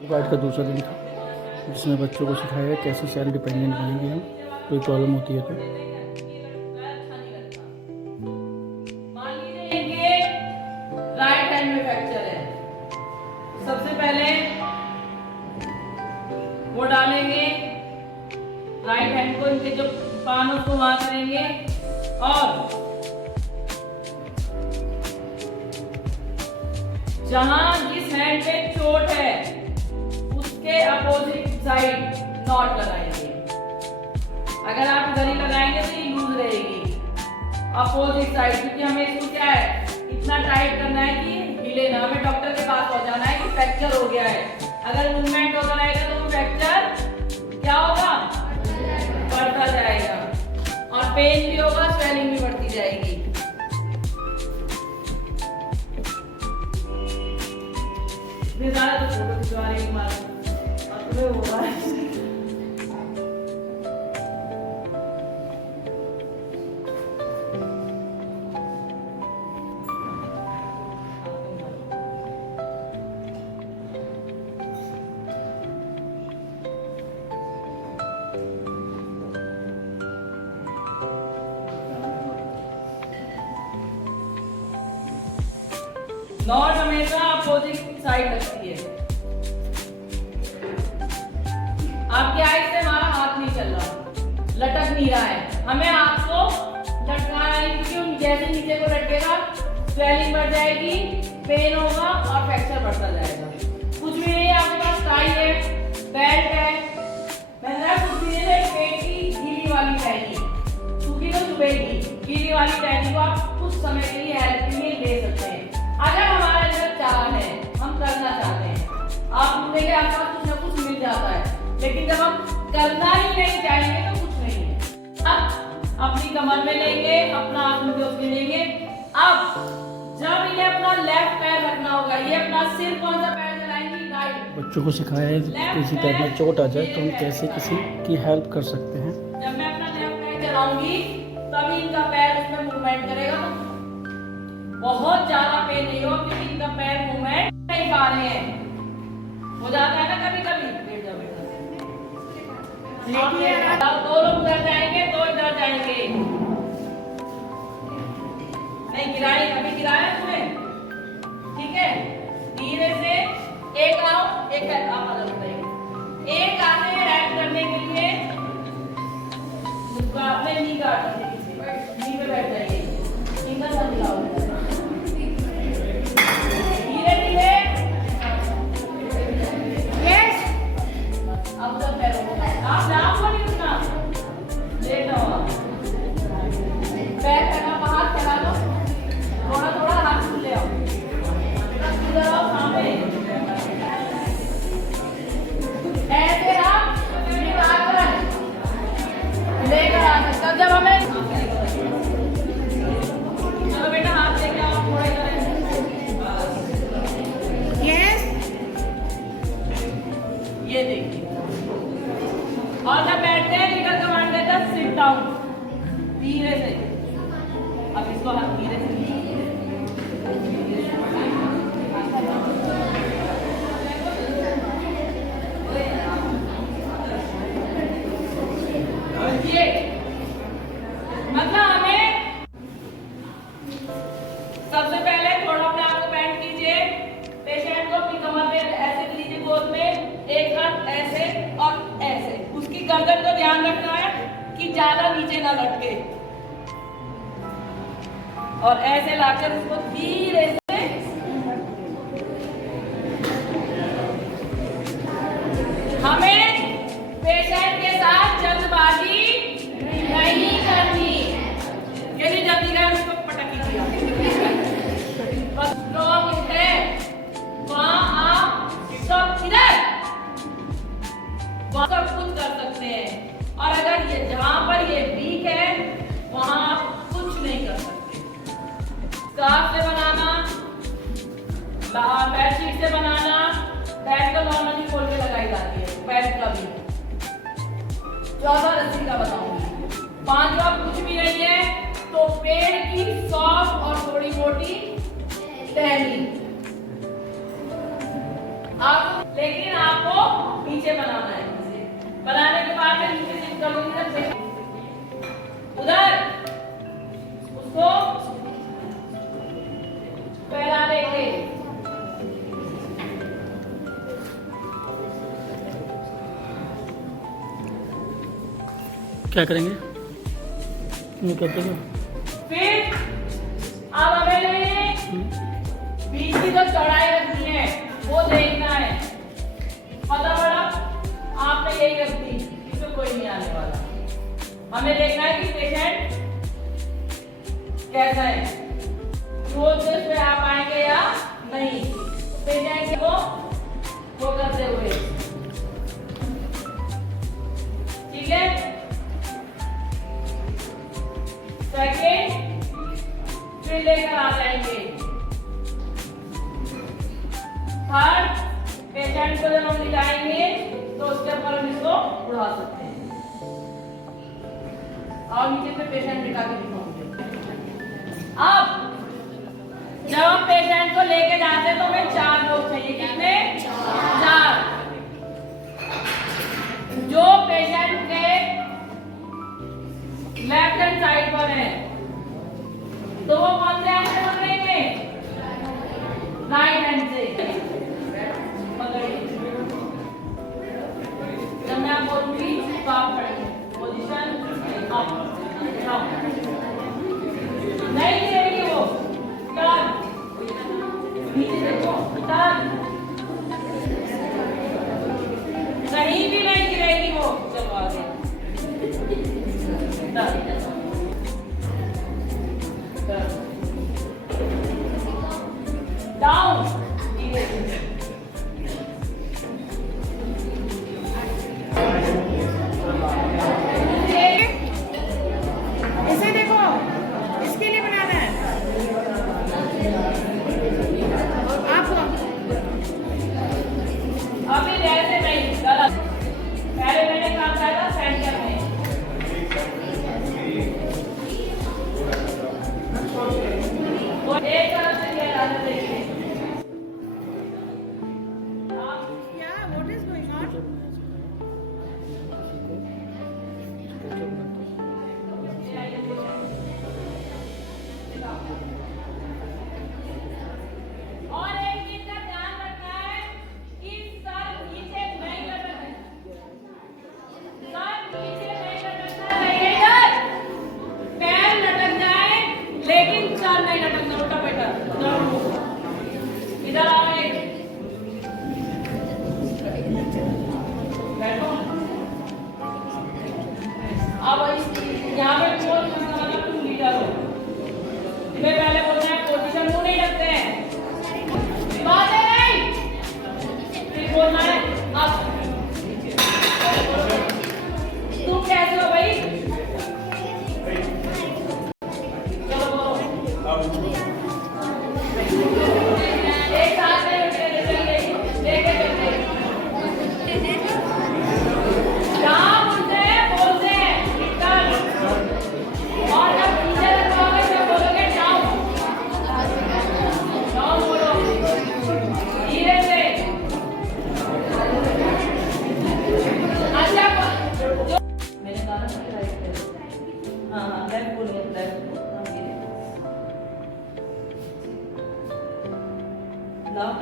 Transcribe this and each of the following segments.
Guide का दूसरा दिन था जिसमें बच्चों को सिखाया गया कैसे सेल्फ डिपेंडेंट बनेंगे हम, कोई प्रॉब्लम होती है तो। मान लीजिए इनके राइट हैंड में फ्रैक्चर है, सबसे पहले वो डालेंगे राइट हैंड को, इनके जो पानों को वहां करेंगे और जहां जिस हैंड पे चोट है उसके अपोजिट साइड नॉट लगाएंगे। अगर आप इधर ही लगाएंगे तो ये लूज रहेगी अपोजिट साइड, क्योंकि हमें इसको क्या है इतना टाइट करना है कि हिले ना। हमें डॉक्टर के पास पहुंचाना है कि फ्रैक्चर हो गया है। अगर मूवमेंट होता रहेगा तो फ्रैक्चर क्या होगा, बढ़ता जाएगा और पेन भी होगा, स्वेलिंग भी बढ़ती जाएगी। इतने ज़्यादा तो फोटो खिंचवा रही हूँ और तुम्हें हो रहा है। नॉट हमेशा अपोजिट साइड लगती है। आपके आइज से हमारा हाथ नहीं चल रहा, लटक नहीं रहा है, हमें हाथ को लटकाना है, क्योंकि जैसे नीचे को लटकेगा स्वेलिंग बढ़ जाएगी, पेन होगा और फ्रैक्चर बढ़ता जाएगा। कुछ भी नहीं है, आपके पास टाई है, बेल्ट है, मैं कुछ भी नहीं है, पेट की गीली वाली टहनी, सूखी तो चुभेगी, गीली वाली टहनी को आप कुछ समय के लिए हेल्प के लिए ले सकते हैं। अगर हमारा जो चाह है, हम करना चाहते हैं, आप देखिए आपके पास कुछ ना कुछ मिल जाता है, लेकिन जब हम करना ही नहीं चाहेंगे तो कुछ नहीं है। अब अपनी कमर में लेंगे, अपना हाथ में उसमें लेंगे। अब जब इन्हें अपना लेफ्ट पैर रखना होगा, ये अपना सिर कौन सा पैर चलाएंगी, राइट। बच्चों को सिखाया है किसी टाइप में चोट आ जाए तो हम कैसे किसी की हेल्प कर सकते हैं। जब मैं अपना लेफ्ट पैर चलाऊंगी तभी इनका पैर उसमें मूवमेंट करेगा, तो बहुत ज्यादा पेन नहीं होगा, क्योंकि इनका पैर मूवमेंट नहीं पा रहे हैं। हो जाता है ना कभी कभी, बैठ जाओ बैठ जाओ, दो लोग उधर जाएंगे, दो इधर जाएंगे। नहीं गिराए, कभी गिराया तुम्हें, ठीक है। धीरे से एक आओ, एक आप अलग बताइए। एक आने हेल्प करने के लिए अपने नी गार्ड करने के लिए नी पे बैठ जाइए, इनका सर मिलाओ, धीरे धीरे। यस, अब तक पैरों को आप जाओ, नहीं उठना, लेट जाओ, पैर करना बाहर चला लो, थोड़ा थोड़ा हाथ खुले आओ, इधर आओ सामने, ऐसे आप लेकर आ सकते हो। जब हमें चलो बेटा हाथ लेके आओ, थोड़ा इधर यस, ये देखिए। और जब बैठते हैं लीडर कमांड देता है सिट डाउन, धीरे से। अब इसको हाथ धीरे से, ये मतलब हमें सबसे पहले थोड़ा अपने आप को बैंड कीजिए, पेशेंट को अपनी कमर पे ऐसे लीजिए, गोद में एक हाथ ऐसे और ऐसे, उसकी गर्दन को ध्यान रखना है कि ज्यादा नीचे ना लटके, और ऐसे लाकर उसको धीरे से हमें पेशेंट के साथ जल्दबाजी नहीं करनी। यदि जल्दी गए उसको पटक कीजिए, बस स्ट्रॉन्ग है वहां आप सब इधर सब कुछ कर सकते हैं, और अगर ये जहां पर ये वीक है वहां आप कुछ नहीं कर सकते। स्कार्फ से बनाना, बेडशीट से बनाना, बेड तो नॉर्मली खोल के लगाई जाती है, बेड का भी। चौथा रस्सी का बताऊंगी। पांचवा कुछ भी नहीं है तो पेड़ की सॉफ्ट और थोड़ी मोटी टहनी, आप लेकिन आपको नीचे बनाना है। बनाने के बाद में नीचे शिफ्ट कर दूंगी उधर उसको फैला देंगे। क्या करेंगे? ये करते हैं। फिर अब हमें बीच की जो चौड़ाई रखनी है वो देखना है। पता पड़ा आपने यही रख दी, इसमें कोई नहीं आने वाला। हमें देखना है कि पेशेंट कैसा है, रोज पे आ पाएंगे या नहीं। पेशेंट को वो करते हुए, ठीक है। सेकेंड फिर लेकर आ जाएंगे। थर्ड पेशेंट को जब हम दिखाएंगे तो उसके ऊपर हम इसको उड़ा सकते हैं। और नीचे पे पेशेंट बिठा के दिखाऊंगे। अब जब हम पेशेंट को लेके जाते हैं तो हमें 4 लोग चाहिए। कितने? 4। जो पेशेंट के लेफ्ट हैंड साइड पर है तो वो कौन से हैंड से पकड़ेंगे? राइट हैंड से पकड़िए। जब मैं आप बोलूंगी तो आप पढ़ेंगे। पोजीशन अप नहीं गिरेगी वो। टर्न नीचे देखो, टर्न कहीं भी नहीं गिरेगी वो। चलो आगे डाउन इसे देखो, इसके लिए बनाना है। आपको अभी जैसे नहीं, गलत। पहले मैंने काम किया था सेंटर में। वो एक तरफ से किया जाता है। देखिए क्या व्हाट इज गोइंग ऑन? और एक चीज का ध्यान रखना है कि सर नीचे नहीं लटकना है। सर नीचे नहीं लटकना है। इधर पैर लटक जाए लेकिन सर नहीं लटकना। उल्टा बेटा इधर आओ। एक बैठो। अब यहाँ पे पोज करना मतलब तुम लीडर हो। तुम्हें पहले बोलना है पोजीशन मुंह नहीं रखते हैं। बातें नहीं। फिर बोलना है अब तुम कैसे हो भाई? चलो बोलो। एक साथ में लेके चलते जहाँ बोलते हैं बोलते हैं निकल। और जब पीछे रखोगे तब बोलोगे जाओ। जाओ बोलो धीरे से। अच्छा जो मैंने गाना सुन राइट पे। हाँ लेफ्ट बोलो, लेफ्ट लाओ।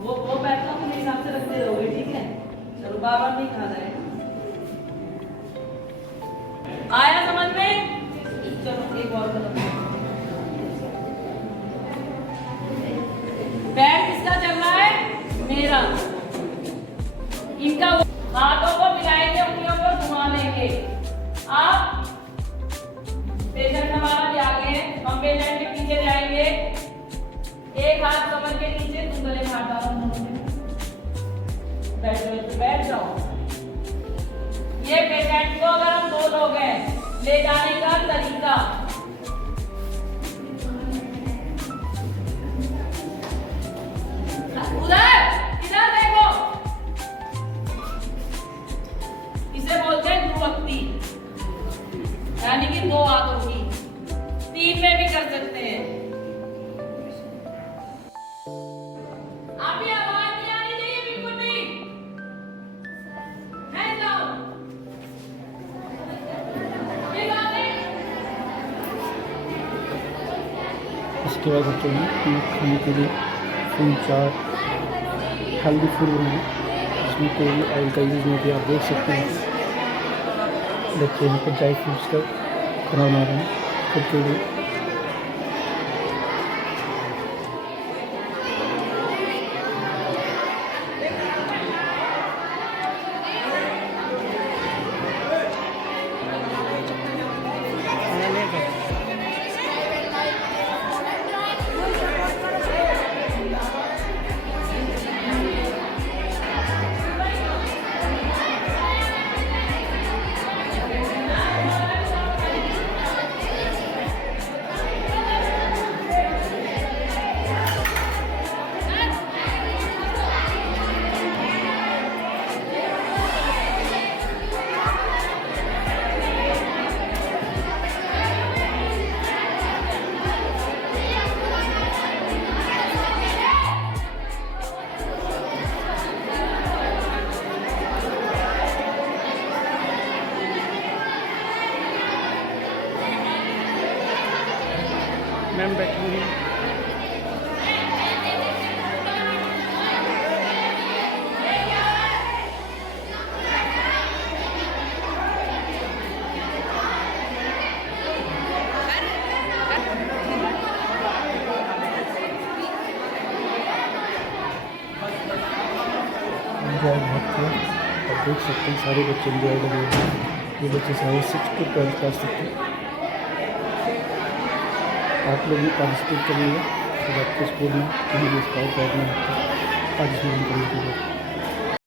वो बैठना अपने हिसाब से रखते रहोगे, ठीक है। चलो बार नहीं खाना है। आया समझ में? चलो एक और करो। पैर किसका चल रहा है? मेरा। इनका हाथों को मिलाएंगे, उंगलियों को घुमा लेंगे। आप पेशेंट हमारा भी आगे है, हम पेशेंट के पीछे जाएंगे। एक हाथ कमर के नीचे, तुम गले में हाथ डालो। बैठ जाओ। ये पेशेंट को अगर हम 2 लोग हैं, ले जाने का तरीका उधर इधर देखो। इसे बोलते हैं ध्रुवक्ति, यानी कि 2 हाथों की। 3 में भी कर सकते हैं। उसके बाद बच्चों ने खाने के लिए फूल चाट हेल्दी फूड बनाए, इसमें कोई ऑयल का यूज़ नहीं किया। आप देख सकते हैं बच्चे यहाँ पर ड्राई फ्रूट्स का खाना बना रहे हैं खुद के लिए। मैम बैठूँगी। आप देख सकते हैं सारे बच्चे एंजॉय लगे हुए हैं। ये बच्चे सारे 6 to 12 क्लास तक के। आप लोग भी पार्टिसिपेट करिएगा जब आपके स्कूल में कहीं भी स्काउट गाइड में पार्टिसिपेट करने के लिए।